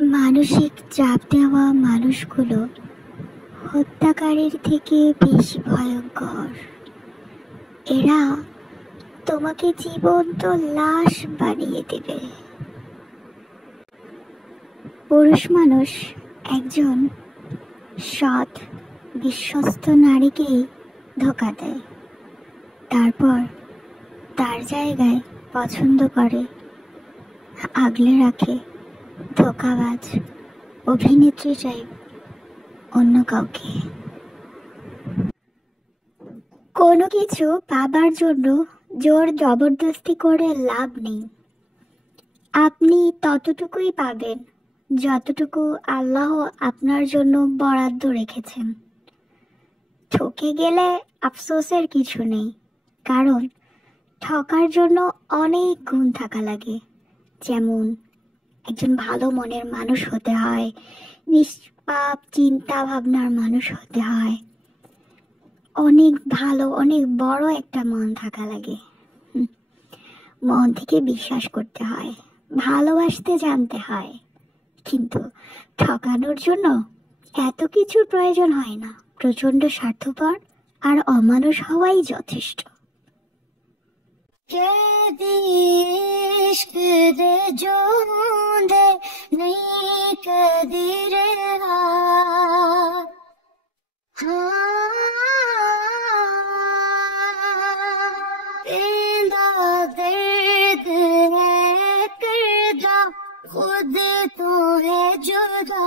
মানসিক চাপ দেওয়া মানুষগুলো হত্যাকারীর থেকে বেশি ভয়ঙ্কর। এরা তোমাকে জীবন্ত লাশ বানিয়ে দেবে। পুরুষ মানুষ একজন সৎ বিশ্বস্ত নারীকেই ধোঁকা দেয়, তারপর তার জায়গায় পছন্দ করে, আগলে রাখে ধোঁকাবাজ অভিনেত্রী চাই অন্য কাউকে। কোনো কিছু পাবার জন্য জোর জবরদস্তি করে লাভ নেই। আপনি ততটুকুই পাবেন যতটুকু আল্লাহ আপনার জন্য বরাদ্দ রেখেছেন। ঠকে গেলে আফসোসের কিছু নেই, কারণ ঠকার জন্য অনেক গুণ থাকা লাগে। যেমন একজন ভালো মনের মানুষ হতে হয়, নিষ্পাপ চিন্তা ভাবনার মানুষ হতে হয়, অনেক ভালো অনেক বড় একটা মন থাকা লাগে, মন থেকে বিশ্বাস করতে হয়, ভালোবাসতে জানতে হয়। কিন্তু ঠকানোর জন্য এত কিছুর প্রয়োজন হয় না। প্রচন্ড স্বার্থপর আর অমানুষ হওয়াই যথেষ্ট। खुद तो है जुदा